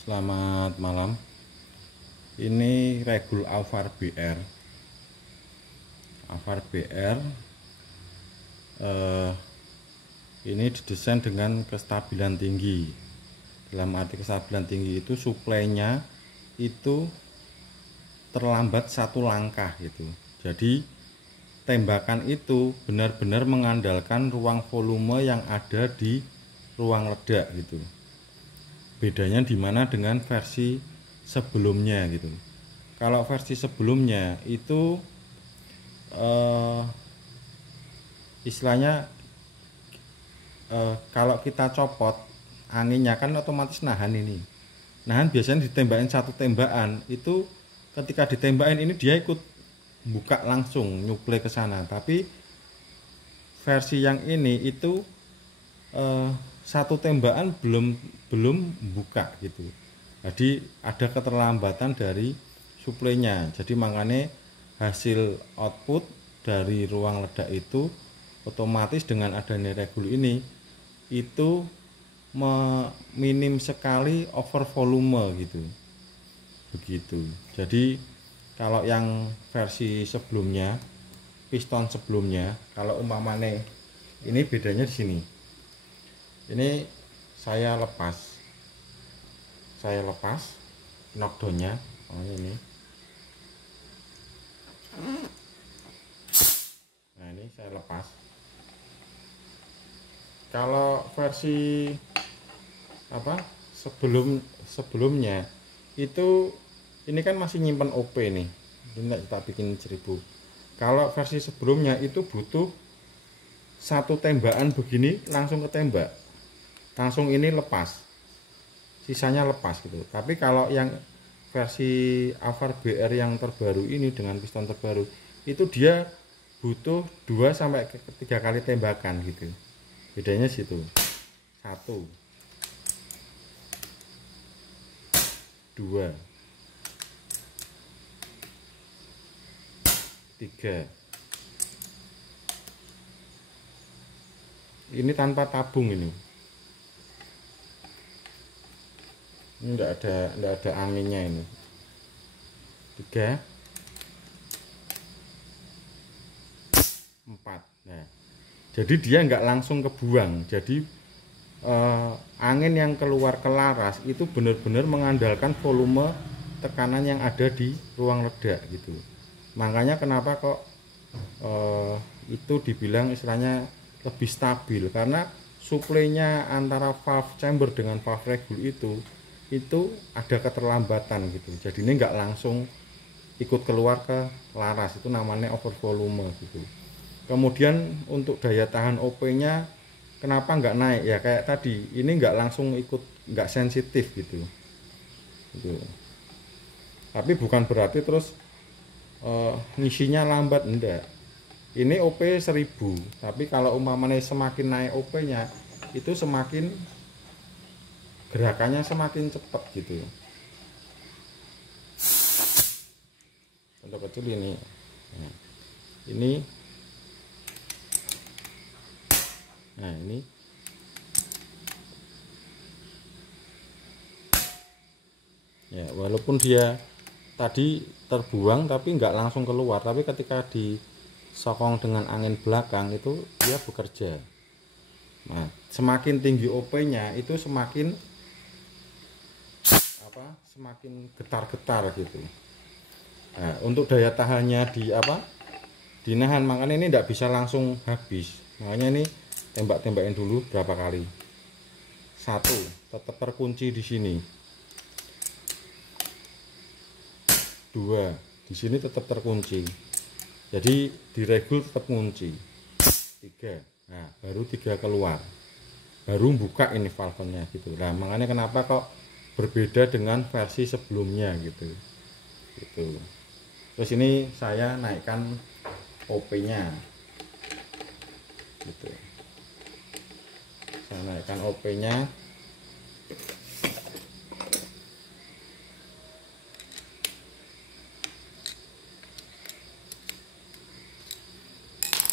Selamat malam. Ini regul Alphard BR. Alphard BR ini didesain dengan kestabilan tinggi. Dalam arti kestabilan tinggi itu suplainya itu terlambat satu langkah gitu. Jadi tembakan itu benar-benar mengandalkan ruang volume yang ada di ruang ledak gitu. Bedanya dimana dengan versi sebelumnya gitu. Kalau versi sebelumnya itu istilahnya kalau kita copot anginnya kan otomatis nahan ini. Nahan biasanya ditembakin satu tembakan itu, ketika ditembakin ini dia ikut buka langsung nyuplai ke sana. Tapi versi yang ini itu satu tembakan belum buka gitu. Jadi ada keterlambatan dari suplainya. Jadi makanya hasil output dari ruang ledak itu otomatis dengan adanya regul ini itu minim sekali over volume gitu. Begitu. Jadi kalau yang versi sebelumnya, piston sebelumnya, kalau umpamanya ini bedanya di sini. Ini saya lepas knockdownnya, ini. Nah ini saya lepas. Kalau versi sebelumnya itu ini kan masih nyimpen OP nih. Ini kita bikin 1000. Kalau versi sebelumnya itu butuh satu tembakan begini langsung ketembak. Langsung ini lepas, sisanya lepas gitu. Tapi kalau yang versi Alphard BR yang terbaru ini dengan piston terbaru itu dia butuh 2-3 kali tembakan gitu. Bedanya situ. 1 2 3. Ini tanpa tabung ini. Ini enggak ada anginnya ini. 3 4. Nah, jadi dia enggak langsung kebuang. Jadi angin yang keluar ke laras itu benar-benar mengandalkan volume tekanan yang ada di ruang ledak gitu. Makanya kenapa kok itu dibilang istilahnya lebih stabil, karena suplainya antara valve chamber dengan valve regul itu ada keterlambatan gitu. Jadi ini nggak langsung ikut keluar ke laras, itu namanya over volume gitu. Kemudian untuk daya tahan OP-nya kenapa nggak naik ya, kayak tadi ini nggak langsung ikut, nggak sensitif gitu. Tapi bukan berarti terus ngisinya lambat, enggak. Ini OP 1000, tapi kalau umpamanya semakin naik OP-nya itu semakin gerakannya semakin cepat gitu. Contoh kecil ini. Nah, ini. Nah, ini. Ya, walaupun dia tadi terbuang tapi nggak langsung keluar, tapi ketika disokong dengan angin belakang itu dia bekerja. Nah, semakin tinggi OP-nya itu semakin getar-getar gitu. Nah, untuk daya tahannya dinahan, makanya ini tidak bisa langsung habis. Makanya ini tembak-tembakin dulu berapa kali. 1 tetap terkunci di sini. 2 di sini tetap terkunci. Jadi di regul tetap kunci. 3. Nah, baru 3 keluar. Baru buka ini valve-nya gitu. Nah, makanya kenapa kok berbeda dengan versi sebelumnya gitu. Terus ini saya naikkan OP-nya. Gitu. Saya naikkan OP-nya.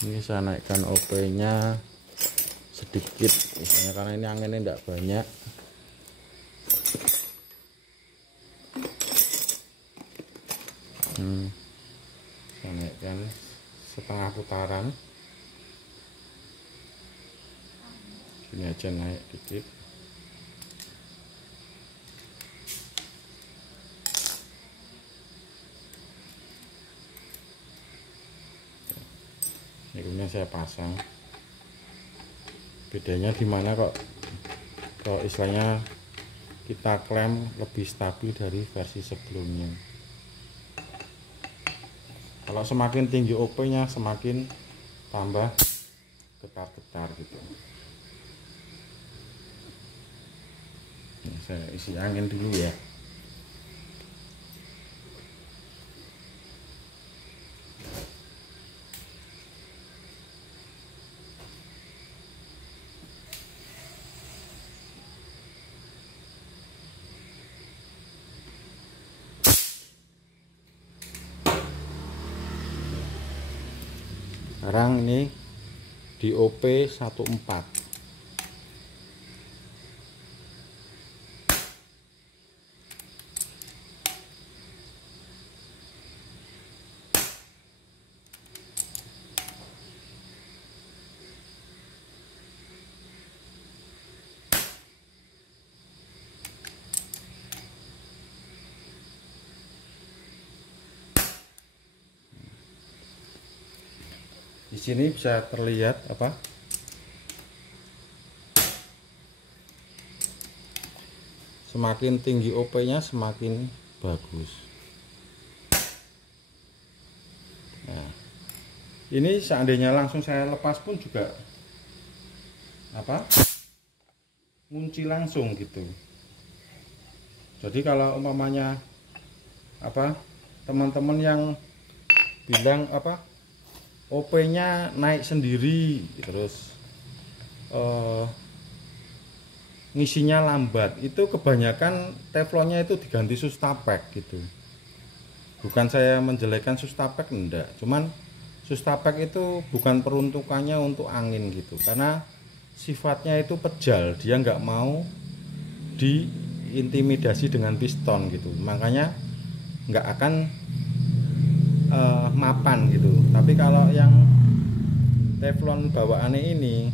Ini saya naikkan OP-nya sedikit misalnya, karena ini anginnya tidak banyak. Saya naikkan setengah putaran, ini aja, naik dikit. Ini saya pasang. Bedanya di mana kok istilahnya kita klem lebih stabil dari versi sebelumnya. Kalau semakin tinggi OP-nya semakin tambah getar-getar gitu. Nah, saya isi angin dulu ya. Sekarang ini di OP 14. Di sini bisa terlihat apa? Semakin tinggi OP-nya semakin bagus. Nah, ini seandainya langsung saya lepas pun juga apa? Ngunci langsung gitu. Jadi kalau umpamanya apa? Teman-teman yang bilang apa? OP-nya naik sendiri, terus ngisinya lambat, itu kebanyakan teflonnya itu diganti Sustapak gitu. Bukan saya menjelekkan Sustapak, enggak, cuman Sustapak itu bukan peruntukannya untuk angin gitu, karena sifatnya itu pejal, dia nggak mau diintimidasi dengan piston gitu, makanya nggak akan mapan gitu. Tapi kalau yang teflon bawaannya ini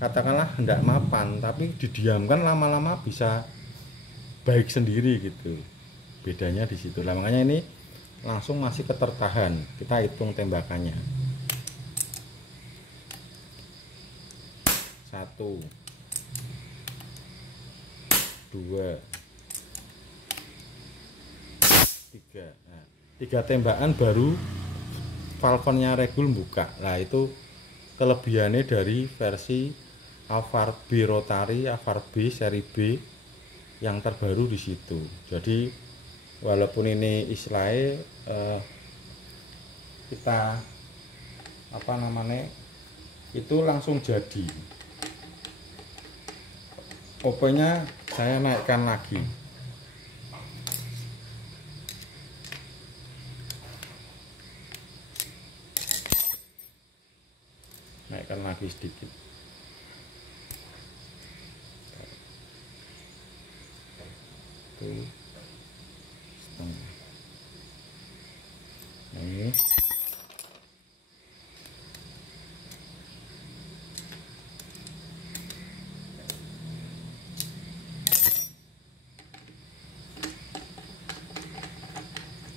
katakanlah hendak mapan, tapi didiamkan lama-lama bisa baik sendiri gitu. Bedanya di situ lah, makanya ini langsung masih ketertahan. Kita hitung tembakannya. 1 2 3. Nah, 3 tembakan baru valve-nya regul buka. Nah, itu kelebihannya dari versi Avar B Rotary, Avar B seri B yang terbaru di situ. Jadi walaupun ini istilahnya kita apa namanya itu langsung jadi. OP-nya saya naikkan lagi. Naikkan lagi sedikit. Tuh. Setengah. Ini.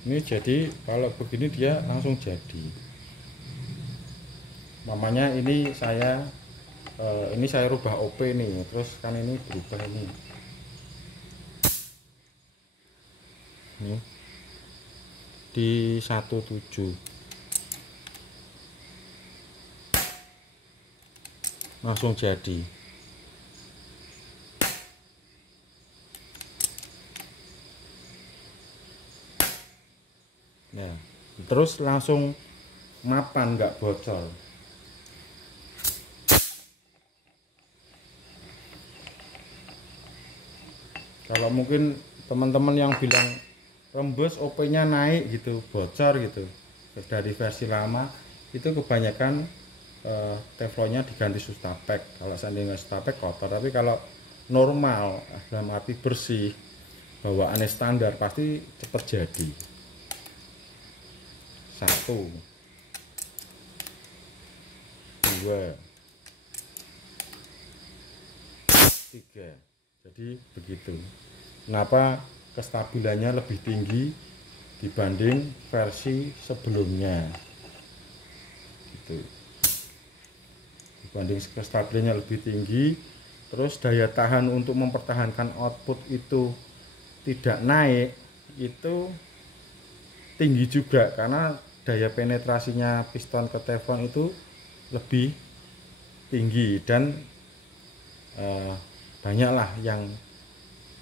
Ini jadi kalau begini dia langsung jadi. Mamanya ini saya rubah OP nih, terus kan ini berubah ini. Nih. Di 17. Langsung jadi. Ya, terus langsung mapan, nggak bocor. Kalau mungkin teman-teman yang bilang rembes OP-nya naik gitu, bocor gitu, dari versi lama itu kebanyakan teflonnya diganti Sustapak. Kalau seandainya Sustapak kotor, tapi kalau normal dalam arti bersih bawaannya standar pasti cepat jadi. 1 2 3. Jadi begitu. Kenapa kestabilannya lebih tinggi dibanding versi sebelumnya gitu. Dibanding kestabilannya lebih tinggi, terus daya tahan untuk mempertahankan output itu tidak naik, itu tinggi juga karena daya penetrasinya piston ke teflon itu lebih tinggi. Dan banyaklah yang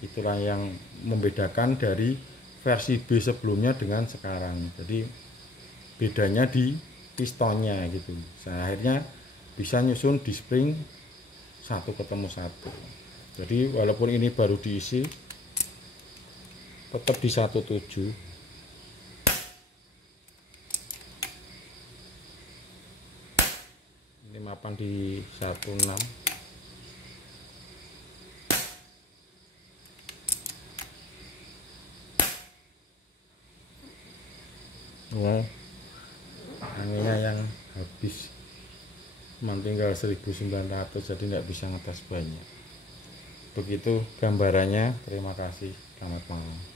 itulah yang membedakan dari versi B sebelumnya dengan sekarang. Jadi bedanya di pistonnya gitu. Nah, akhirnya bisa nyusun di spring satu ketemu satu. Jadi walaupun ini baru diisi tetap di 17. Ini mapan di 16. Wah, anginnya yang habis, cuma tinggal 1900, jadi nggak bisa ngetes banyak. Begitu gambarannya. Terima kasih, selamat malam.